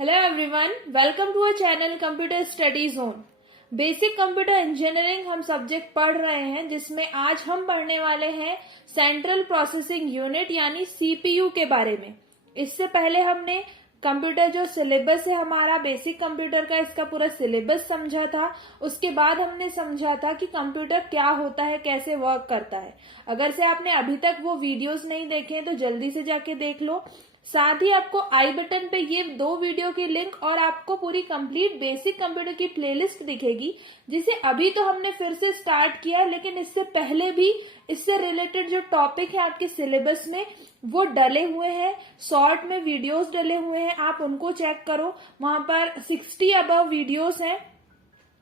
Hello everyone, welcome to a channel computer study zone. Basic computer engineering हम subject पढ़ रहे हैं, जिसमें आज हम पढ़ने वाले हैं सेंट्रल प्रोसेसिंग यूनिट यानी सीपीयू के बारे में। इससे पहले हमने कंप्यूटर जो सिलेबस है हमारा बेसिक कंप्यूटर का, इसका पूरा सिलेबस समझा था। उसके बाद हमने समझा था कि कंप्यूटर क्या होता है, कैसे वर्क करता है। अगर से आपने अभी तक वो वीडियोस नहीं देखे हैं तो जल्दी से जाके देख लो। साथ ही आपको आई बटन पे ये 2 वीडियो की लिंक और आपको पूरी कंप्लीट बेसिक कंप्यूटर की प्लेलिस्ट दिखेगी, जिसे अभी तो हमने फिर से स्टार्ट किया है, लेकिन इससे पहले भी इससे रिलेटेड जो टॉपिक है आपके सिलेबस में वो डले हुए हैं, शॉर्ट में वीडियोस डले हुए हैं, आप उनको चेक करो। वहां पर 60 अबव वीडियोस हैं,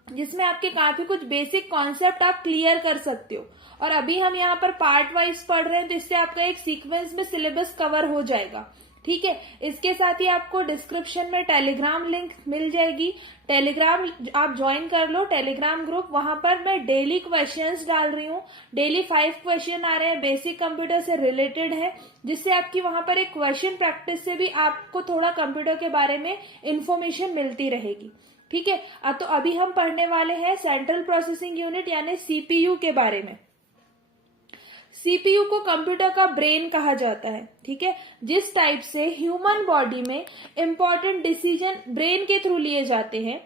जिसमें आपके काफी कुछ बेसिक कॉन्सेप्ट आप क्लियर कर सकते हो। और अभी हम यहाँ पर पार्ट वाइज पढ़ रहे हैं, तो इससे आपका एक सीक्वेंस में सिलेबस कवर हो जाएगा। ठीक है, इसके साथ ही आपको डिस्क्रिप्शन में टेलीग्राम लिंक मिल जाएगी। टेलीग्राम आप ज्वाइन कर लो, टेलीग्राम ग्रुप। वहां पर मैं डेली क्वेश्चंस डाल रही हूँ। डेली 5 क्वेश्चन आ रहे हैं, बेसिक कंप्यूटर से रिलेटेड है, जिससे आपकी वहां पर एक क्वेश्चन प्रैक्टिस से भी आपको थोड़ा कंप्यूटर के बारे में इंफॉर्मेशन मिलती रहेगी। ठीक है, तो अभी हम पढ़ने वाले हैं सेंट्रल प्रोसेसिंग यूनिट यानी सीपीयू के बारे में। सीपीयू को कंप्यूटर का ब्रेन कहा जाता है। ठीक है, जिस टाइप से ह्यूमन बॉडी में इंपॉर्टेंट डिसीजन ब्रेन के थ्रू लिए जाते हैं,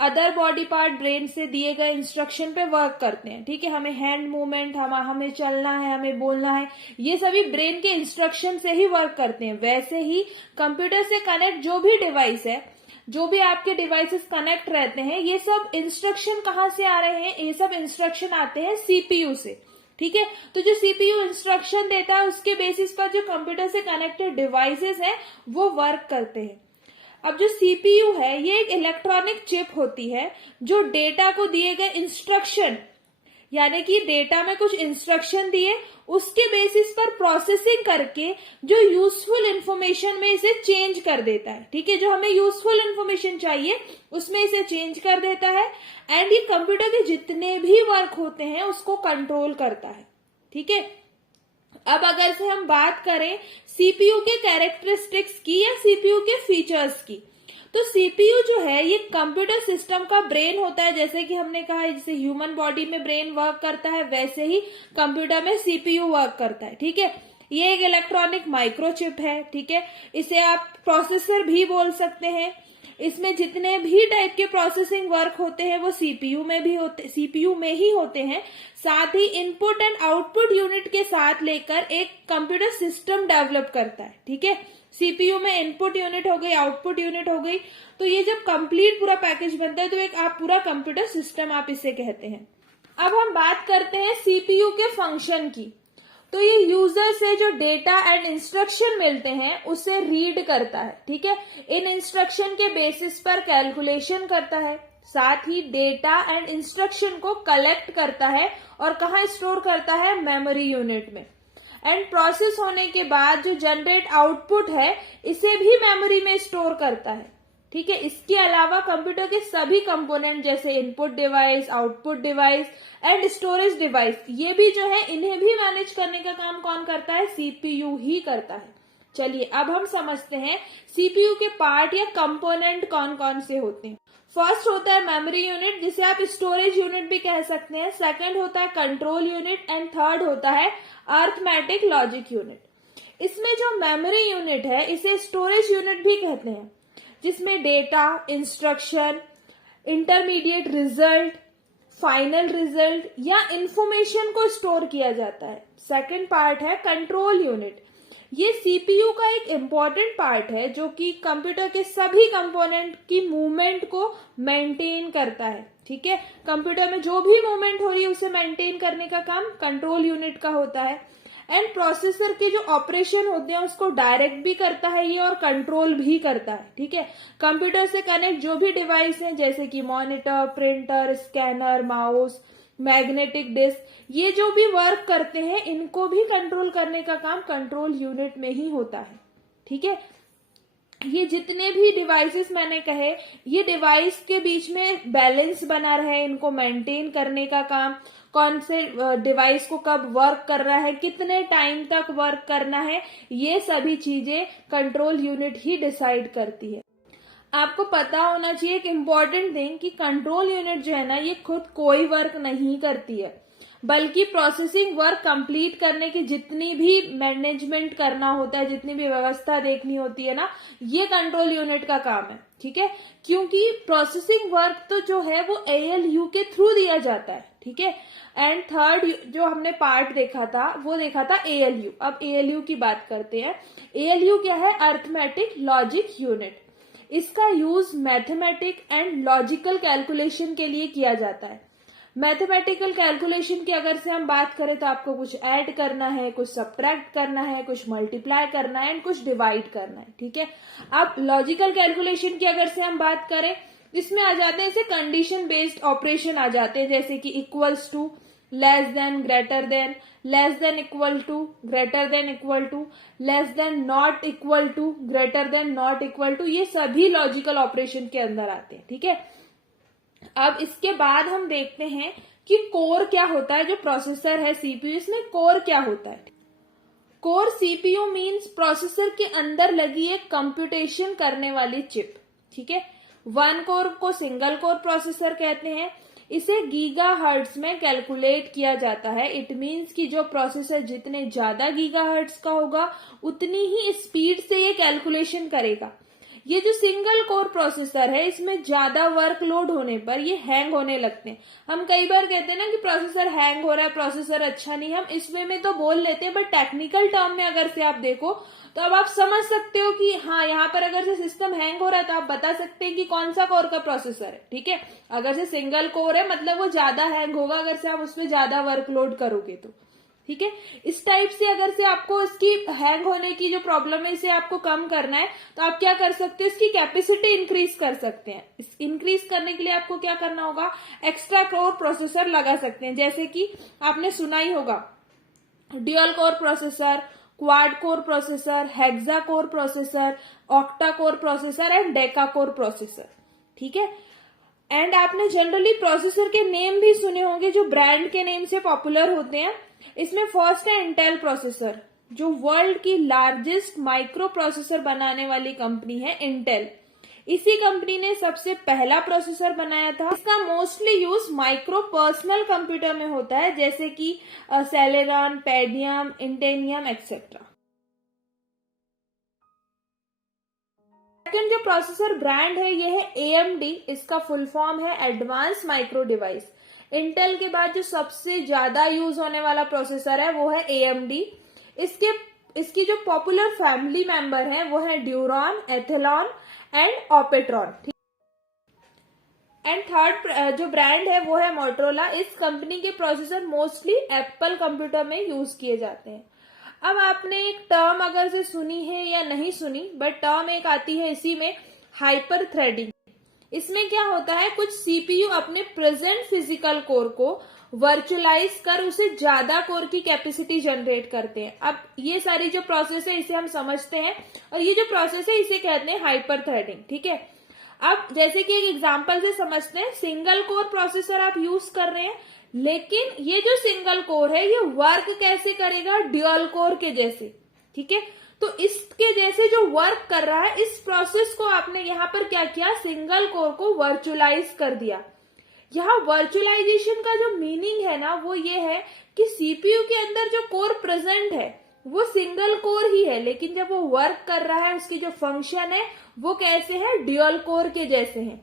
अदर बॉडी पार्ट ब्रेन से दिए गए इंस्ट्रक्शन पे वर्क करते हैं। ठीक है, हमें हैंड मूवमेंट, हमें चलना है, हमें बोलना है, ये सभी ब्रेन के इंस्ट्रक्शन से ही वर्क करते हैं। वैसे ही कंप्यूटर से कनेक्ट जो भी डिवाइस है, जो भी आपके डिवाइसेस कनेक्ट रहते हैं, ये सब इंस्ट्रक्शन कहाँ से आ रहे हैं? ये सब इंस्ट्रक्शन आते हैं सीपीयू से। ठीक है, तो जो सीपीयू इंस्ट्रक्शन देता है उसके बेसिस पर जो कंप्यूटर से कनेक्टेड डिवाइसेस हैं वो वर्क करते हैं। अब जो सीपीयू है ये एक इलेक्ट्रॉनिक चिप होती है जो डेटा को दिए गए इंस्ट्रक्शन, यानी कि डेटा में कुछ इंस्ट्रक्शन दिए, उसके बेसिस पर प्रोसेसिंग करके जो यूजफुल इंफॉर्मेशन में इसे चेंज कर देता है। ठीक है, जो हमें यूजफुल इंफॉर्मेशन चाहिए उसमें इसे चेंज कर देता है, एंड ये कंप्यूटर के जितने भी वर्क होते हैं उसको कंट्रोल करता है। ठीक है, अब अगर से हम बात करें सीपीयू के कैरेक्टरिस्टिक्स की या सीपीयू के फीचर्स की, तो सीपीयू जो है ये कंप्यूटर सिस्टम का ब्रेन होता है। जैसे कि हमने कहा है, जैसे ह्यूमन बॉडी में ब्रेन वर्क करता है, वैसे ही कंप्यूटर में सीपीयू वर्क करता है। ठीक है, ये एक इलेक्ट्रॉनिक माइक्रोचिप है। ठीक है, इसे आप प्रोसेसर भी बोल सकते हैं। इसमें जितने भी टाइप के प्रोसेसिंग वर्क होते हैं वो सीपीयू में ही होते हैं। साथ ही इनपुट एंड आउटपुट यूनिट के साथ लेकर एक कंप्यूटर सिस्टम डेवलप करता है। ठीक है, सीपीयू में इनपुट यूनिट हो गई, आउटपुट यूनिट हो गई, तो ये जब कंप्लीट पूरा पैकेज बनता है तो एक आप पूरा कंप्यूटर सिस्टम आप इसे कहते हैं। अब हम बात करते हैं सीपीयू के फंक्शन की। तो ये यूजर से जो डेटा एंड इंस्ट्रक्शन मिलते हैं उसे रीड करता है। ठीक है, इन इंस्ट्रक्शन के बेसिस पर कैलकुलेशन करता है, साथ ही डेटा एंड इंस्ट्रक्शन को कलेक्ट करता है और कहाँ स्टोर करता है? मेमोरी यूनिट में। एंड प्रोसेस होने के बाद जो जनरेट आउटपुट है इसे भी मेमोरी में स्टोर करता है। ठीक है, इसके अलावा कंप्यूटर के सभी कंपोनेंट जैसे input device, output device and storage device, ये भी जो है इन्हें भी मैनेज करने का काम कौन करता है? सीपीयू ही करता है। चलिए अब हम समझते हैं सीपीयू के पार्ट या कंपोनेंट कौन कौन से होते हैं। फर्स्ट होता है मेमोरी यूनिट, जिसे आप स्टोरेज यूनिट भी कह सकते हैं। सेकंड होता है कंट्रोल यूनिट एंड थर्ड होता है अरिथमेटिक लॉजिक यूनिट। इसमें जो मेमोरी यूनिट है इसे स्टोरेज यूनिट भी कहते हैं, जिसमें data, instruction, intermediate result, final result या इंफॉर्मेशन को स्टोर किया जाता है। सेकंड पार्ट है कंट्रोल यूनिट। ये सीपीयू का एक इम्पॉर्टेंट पार्ट है जो कि कंप्यूटर के सभी कंपोनेंट की मूवमेंट को मेंटेन करता है। ठीक है, कंप्यूटर में जो भी मूवमेंट हो रही है उसे मेंटेन करने का काम कंट्रोल यूनिट का होता है। एंड प्रोसेसर के जो ऑपरेशन होते हैं उसको डायरेक्ट भी करता है ये और कंट्रोल भी करता है। ठीक है, कंप्यूटर से कनेक्ट जो भी डिवाइस हैं जैसे कि monitor, printer, scanner, mouse, magnetic disk, ये जो भी वर्क करते हैं इनको भी कंट्रोल करने का काम कंट्रोल यूनिट में ही होता है। ठीक है, ये जितने भी डिवाइसेस मैंने कहे, ये डिवाइस के बीच में बैलेंस बना रहे, इनको मेंटेन करने का काम, कौन से डिवाइस को कब वर्क कर रहा है, कितने टाइम तक वर्क करना है, ये सभी चीजें कंट्रोल यूनिट ही डिसाइड करती है। आपको पता होना चाहिए एक इम्पॉर्टेंट थिंग कि कंट्रोल यूनिट जो है ना, ये खुद कोई वर्क नहीं करती है, बल्कि प्रोसेसिंग वर्क कंप्लीट करने की जितनी भी मैनेजमेंट करना होता है, जितनी भी व्यवस्था देखनी होती है ना, ये कंट्रोल यूनिट का काम है। ठीक है, क्योंकि प्रोसेसिंग वर्क तो जो है वो ALU के थ्रू दिया जाता है। ठीक है, एंड थर्ड जो हमने पार्ट देखा था वो देखा था ALU। अब ALU की बात करते हैं। ALU क्या है? Arithmetic logic unit. इसका use mathematic and logical calculation के लिए किया जाता है। मैथमेटिकल कैलकुलेशन की अगर से हम बात करें तो आपको कुछ ऐड करना है, कुछ सब्ट्रैक्ट करना है, कुछ मल्टीप्लाई करना है एंड कुछ डिवाइड करना है। ठीक है, अब लॉजिकल कैलकुलेशन की अगर से हम बात करें, इसमें आ जाते हैं जैसे कंडीशन बेस्ड ऑपरेशन आ जाते हैं, जैसे कि equals to, less than, greater than, less than equal to, greater than equal to, less than not equal to, greater than not equal to, ये सभी लॉजिकल ऑपरेशन के अंदर आते हैं। ठीक है, अब इसके बाद हम देखते हैं कि कोर क्या होता है। जो प्रोसेसर है CPU, इसमें कोर क्या होता है? कोर CPU मींस प्रोसेसर के अंदर लगी एक कंप्यूटेशन करने वाली चिप। ठीक है, वन कोर को सिंगल कोर प्रोसेसर कहते हैं। इसे गीगाहर्ट्ज में कैलकुलेट किया जाता है। इट मींस कि जो प्रोसेसर जितने ज्यादा गीगाहर्ट्ज का होगा उतनी ही स्पीड से ये कैलकुलेशन करेगा। ये जो सिंगल कोर प्रोसेसर है, इसमें ज्यादा वर्कलोड होने पर ये हैंग होने लगते हैं। हम कई बार कहते हैं ना कि प्रोसेसर हैंग हो रहा है, प्रोसेसर अच्छा नहीं, हम इस वे में तो बोल लेते हैं, बट टेक्निकल टर्म में अगर से आप देखो तो अब आप समझ सकते हो कि हाँ, यहाँ पर अगर से सिस्टम हैंग हो रहा है तो आप बता सकते हैं कि कौन सा कोर का प्रोसेसर है। ठीक है, अगर से सिंगल कोर है मतलब वो ज्यादा हैंग होगा अगर से आप उसमें ज्यादा वर्कलोड करोगे तो। ठीक है, इस टाइप से अगर से आपको इसकी हैंग होने की जो प्रॉब्लम है इसे आपको कम करना है तो आप क्या कर सकते हैं, इसकी कैपेसिटी इंक्रीज कर सकते हैं। इस इंक्रीज करने के लिए आपको क्या करना होगा, एक्स्ट्रा कोर प्रोसेसर लगा सकते हैं। जैसे कि आपने सुना ही होगा dual core processor, quad core processor, hexa core processor, octa core processor and Deka core processor. ठीक है, एंड आपने जनरली प्रोसेसर के नेम भी सुने होंगे जो ब्रांड के नेम से पॉपुलर होते हैं। इसमें फर्स्ट है इंटेल प्रोसेसर, जो वर्ल्ड की लार्जेस्ट माइक्रो प्रोसेसर बनाने वाली कंपनी है इंटेल। इसी कंपनी ने सबसे पहला प्रोसेसर बनाया था। इसका mostly use micro personal computer में होता है, जैसे कि सेलेरॉन, पेडियम, इंटेनियम एक्सेट्रा। सेकंड जो प्रोसेसर ब्रांड है ये है AMD। इसका फुल फॉर्म है एडवांस माइक्रो डिवाइस। इंटेल के बाद जो सबसे ज्यादा यूज होने वाला प्रोसेसर है वो है AMD। इसकी जो पॉपुलर फैमिली मेंबर है वो है ड्यूरॉन, एथेलॉन एंड ऑपेट्रॉन। एंड थर्ड जो ब्रांड है वो है मोटोरोला। इस कंपनी के प्रोसेसर मोस्टली एप्पल कंप्यूटर में यूज किए जाते हैं। अब आपने एक टर्म अगर से सुनी है या नहीं सुनी, बट टर्म एक आती है इसी में, हाइपर थ्रेडिंग। इसमें क्या होता है, कुछ CPU अपने प्रेजेंट फिजिकल कोर को वर्चुअलाइज कर उसे ज्यादा कोर की कैपेसिटी जनरेट करते हैं। अब ये सारी जो प्रोसेस है इसे हम समझते हैं, और ये जो प्रोसेस है इसे कहते हैं हाइपर थ्रेडिंग। ठीक है, अब जैसे कि एक एग्जांपल से समझते हैं, सिंगल कोर प्रोसेसर आप यूज कर रहे हैं, लेकिन ये जो सिंगल कोर है ये वर्क कैसे करेगा, ड्यूअल कोर के जैसे। ठीक है, तो इसके जैसे जो वर्क कर रहा है, इस प्रोसेस को आपने यहाँ पर क्या किया, सिंगल कोर को वर्चुअलाइज कर दिया। यहाँ वर्चुअलाइजेशन का जो मीनिंग है ना वो ये है कि CPU के अंदर जो कोर प्रेजेंट है वो सिंगल कोर ही है, लेकिन जब वो वर्क कर रहा है उसकी जो फंक्शन है वो कैसे है, ड्यूअल कोर के जैसे है।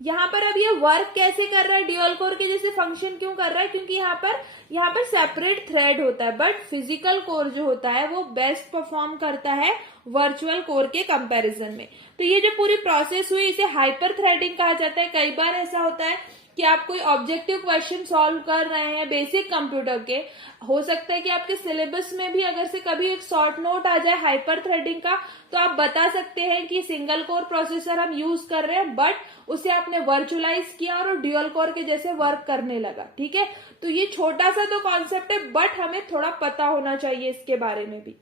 यहाँ पर अब ये वर्क कैसे कर रहा है, ड्यूअल कोर के जैसे फंक्शन क्यों कर रहा है, क्योंकि यहाँ पर सेपरेट थ्रेड होता है, बट फिजिकल कोर जो होता है वो बेस्ट परफॉर्म करता है वर्चुअल कोर के कंपैरिजन में। तो ये जो पूरी प्रोसेस हुई इसे हाइपर थ्रेडिंग कहा जाता है। कई बार ऐसा होता है कि आप कोई ऑब्जेक्टिव क्वेश्चन सॉल्व कर रहे हैं बेसिक कंप्यूटर के, हो सकता है कि आपके सिलेबस में भी अगर से कभी एक शॉर्ट नोट आ जाए हाइपर थ्रेडिंग का, तो आप बता सकते हैं कि सिंगल कोर प्रोसेसर हम यूज कर रहे हैं, बट उसे आपने वर्चुअलाइज किया और ड्यूअल कोर के जैसे वर्क करने लगा। ठीक है, तो ये छोटा सा तो कॉन्सेप्ट है, बट हमें थोड़ा पता होना चाहिए इसके बारे में भी,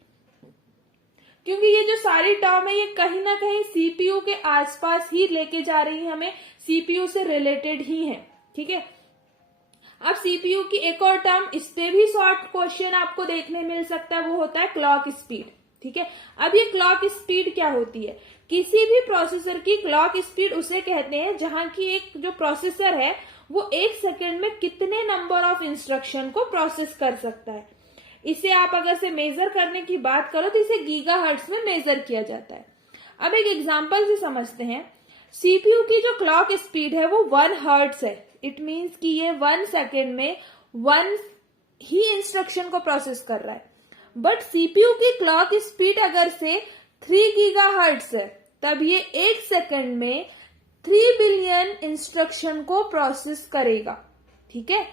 क्योंकि ये जो सारी टर्म है ये कहीं ना कहीं CPU के आसपास ही लेके जा रही है, हमें CPU से रिलेटेड ही है। ठीक है, अब CPU की एक और टर्म, इस पे भी शॉर्ट क्वेश्चन आपको देखने मिल सकता है, वो होता है क्लॉक स्पीड। ठीक है। अब ये क्लॉक स्पीड क्या होती है? किसी भी प्रोसेसर की क्लॉक स्पीड उसे कहते हैं जहां की एक जो प्रोसेसर है वो 1 सेकेंड में कितने नंबर ऑफ इंस्ट्रक्शन को प्रोसेस कर सकता है। इसे आप अगर से मेजर करने की बात करो तो इसे गीगाहर्ट्ज में मेजर किया जाता है। अब एक एग्जांपल से समझते हैं। सीपीयू की जो क्लॉक स्पीड है वो 1 हर्ट्ज है। इट मीन्स कि ये 1 सेकेंड में 1 ही इंस्ट्रक्शन को प्रोसेस कर रहा है। बट सीपीयू की क्लॉक स्पीड अगर से 3 गीगाहर्ट्ज है तब ये 1 सेकेंड में 3 बिलियन इंस्ट्रक्शन को प्रोसेस करेगा। ठीक है।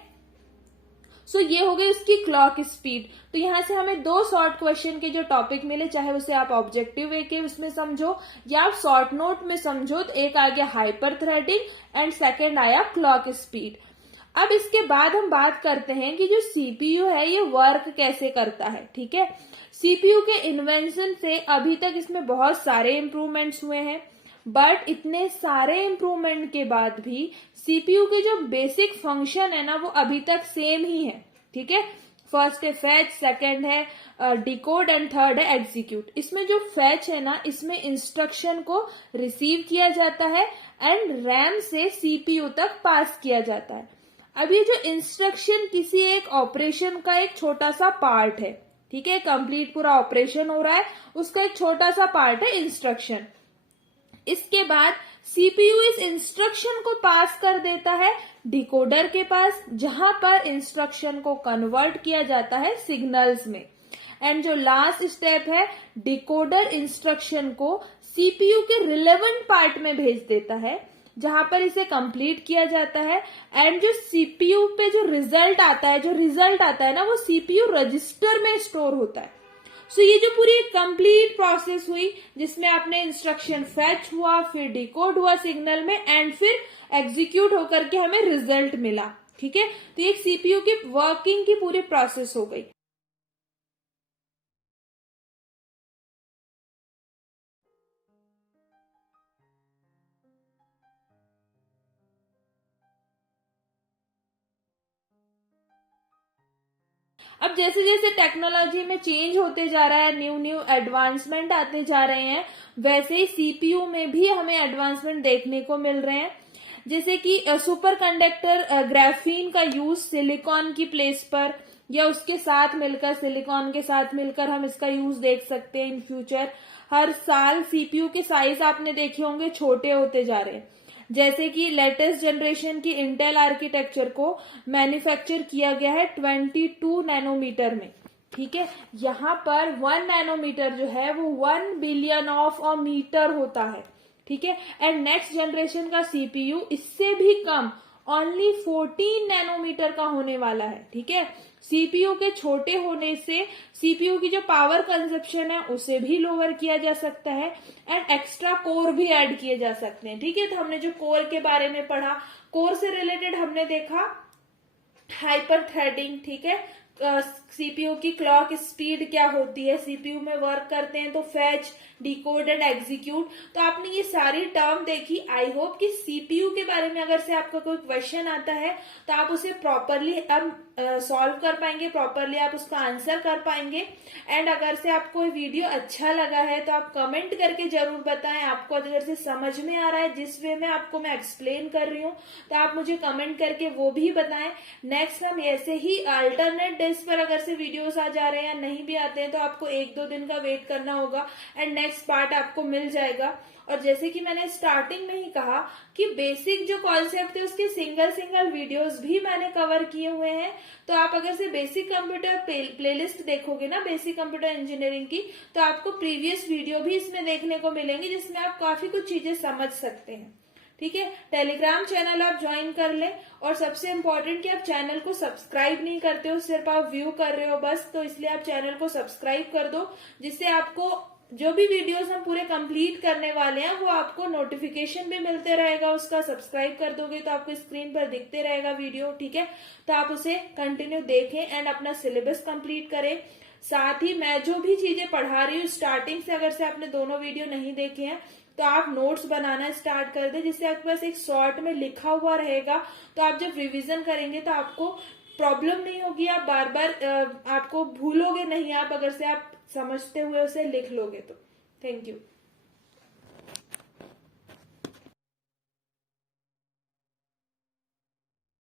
सो ये हो गई उसकी क्लॉक स्पीड। तो यहां से हमें 2 शॉर्ट क्वेश्चन के जो टॉपिक मिले, चाहे उसे आप ऑब्जेक्टिव वे के उसमें समझो या आप शॉर्ट नोट में समझो, तो एक आ गया हाइपर थ्रेडिंग एंड सेकेंड आया क्लॉक स्पीड। अब इसके बाद हम बात करते हैं कि जो सीपीयू है ये वर्क कैसे करता है। ठीक है। सीपीयू के इन्वेंशन से अभी तक इसमें बहुत सारे इंप्रूवमेंट्स हुए हैं, बट इतने सारे इंप्रूवमेंट के बाद भी सीपीयू के जो बेसिक फंक्शन है ना वो अभी तक सेम ही है। ठीक है। फर्स्ट है फैच, सेकंड है डिकोड एंड थर्ड है एग्जीक्यूट। इसमें जो फैच है ना इसमें इंस्ट्रक्शन को रिसीव किया जाता है एंड रैम से सीपीयू तक पास किया जाता है। अब ये जो इंस्ट्रक्शन किसी एक ऑपरेशन का एक छोटा सा पार्ट है। ठीक है। कंप्लीट पूरा ऑपरेशन हो रहा है, उसका एक छोटा सा पार्ट है इंस्ट्रक्शन। इसके बाद सीपीयू इस इंस्ट्रक्शन को पास कर देता है डिकोडर के पास, जहां पर इंस्ट्रक्शन को कन्वर्ट किया जाता है सिग्नल्स में। एंड जो लास्ट स्टेप है, डिकोडर इंस्ट्रक्शन को सीपीयू के रिलेवेंट पार्ट में भेज देता है, जहां पर इसे कंप्लीट किया जाता है। एंड जो सीपीयू पे जो रिजल्ट आता है ना वो सीपीयू रजिस्टर में स्टोर होता है। सो ये जो पूरी कंप्लीट प्रोसेस हुई जिसमें आपने इंस्ट्रक्शन फैच हुआ, फिर डिकोड हुआ सिग्नल में एंड फिर एग्जीक्यूट होकर के हमें रिजल्ट मिला। ठीक है। तो ये सीपीयू की वर्किंग की पूरी प्रोसेस हो गई। अब जैसे जैसे टेक्नोलॉजी में चेंज होते जा रहा है, न्यू न्यू एडवांसमेंट आते जा रहे हैं, वैसे ही सीपीयू में भी हमें एडवांसमेंट देखने को मिल रहे हैं। जैसे कि सुपर कंडक्टर ग्राफीन का यूज सिलिकॉन की प्लेस पर या उसके साथ मिलकर, सिलिकॉन के साथ मिलकर हम इसका यूज देख सकते हैं इन फ्यूचर। हर साल सीपीयू के साइज आपने देखे होंगे छोटे होते जा रहे हैं। जैसे कि लेटेस्ट जनरेशन की इंटेल आर्किटेक्चर को मैन्युफैक्चर किया गया है 22 नैनोमीटर में। ठीक है। यहाँ पर 1 नैनोमीटर जो है वो 1 बिलियन ऑफ अ मीटर होता है। ठीक है। एंड नेक्स्ट जनरेशन का सीपीयू इससे भी कम, ओनली 14 नैनोमीटर का होने वाला है। ठीक है। सीपीयू के छोटे होने से सीपीयू की जो पावर कंजप्शन है उसे भी लोअर किया जा सकता है एंड एक्स्ट्रा कोर भी ऐड किए जा सकते हैं। ठीक है। तो हमने जो कोर के बारे में पढ़ा, कोर से रिलेटेड हमने देखा हाइपर थ्रेडिंग। ठीक है। सीपीयू की क्लॉक स्पीड क्या होती है, सीपीयू में वर्क करते हैं तो फैच, डिकोड एंड एग्जीक्यूट। तो आपने ये सारी टर्म देखी। आई होप कि सीपीयू के बारे में अगर से आपका कोई क्वेश्चन आता है तो आप उसे प्रॉपरली अब सॉल्व कर पाएंगे, प्रॉपरली आप उसका आंसर कर पाएंगे। एंड अगर से आपको वीडियो अच्छा लगा है तो आप कमेंट करके जरूर बताएं। आपको अगर से समझ में आ रहा है जिस वे में आपको मैं एक्सप्लेन कर रही हूँ तो आप मुझे कमेंट करके वो भी बताएं। नेक्स्ट हम ऐसे ही अल्टरनेट डेज पर अगर से वीडियोस आ जा रहे हैं या नहीं भी आते हैं तो आपको 1-2 दिन का वेट करना होगा एंड नेक्स्ट पार्ट आपको मिल जाएगा। और जैसे कि मैंने स्टार्टिंग में ही कहा कि बेसिक जो कॉन्सेप्ट है उसके सिंगल वीडियोस भी मैंने कवर किए हुए हैं। तो आप अगर से बेसिक कंप्यूटर प्लेलिस्ट देखोगे ना, बेसिक कंप्यूटर इंजीनियरिंग की, तो आपको प्रीवियस वीडियो भी इसमें देखने को मिलेंगे जिसमें आप काफी कुछ चीजें समझ सकते हैं। ठीक है। टेलीग्राम चैनल आप ज्वाइन कर लें। और सबसे इम्पोर्टेंट कि आप चैनल को सब्सक्राइब नहीं करते हो, सिर्फ आप व्यू कर रहे हो बस, तो इसलिए आप चैनल को सब्सक्राइब कर दो, जिससे आपको जो भी वीडियोस हम पूरे कंप्लीट करने वाले हैं वो आपको नोटिफिकेशन भी मिलते रहेगा। उसका सब्सक्राइब कर दोगे तो आपको स्क्रीन पर दिखते रहेगा वीडियो। ठीक है। तो आप उसे कंटिन्यू देखें एंड अपना सिलेबस कंप्लीट करें। साथ ही मैं जो भी चीजें पढ़ा रही हूँ स्टार्टिंग से, अगर से आपने दोनों वीडियो नहीं देखे हैं तो आप नोट्स बनाना स्टार्ट कर दे, जिससे आपके पास एक शॉर्ट में लिखा हुआ रहेगा। तो आप जब रिवीजन करेंगे तो आपको प्रॉब्लम नहीं होगी, आप बार बार आपको भूलोगे नहीं आप, अगर से आप समझते हुए उसे लिख लोगे तो। Thank you.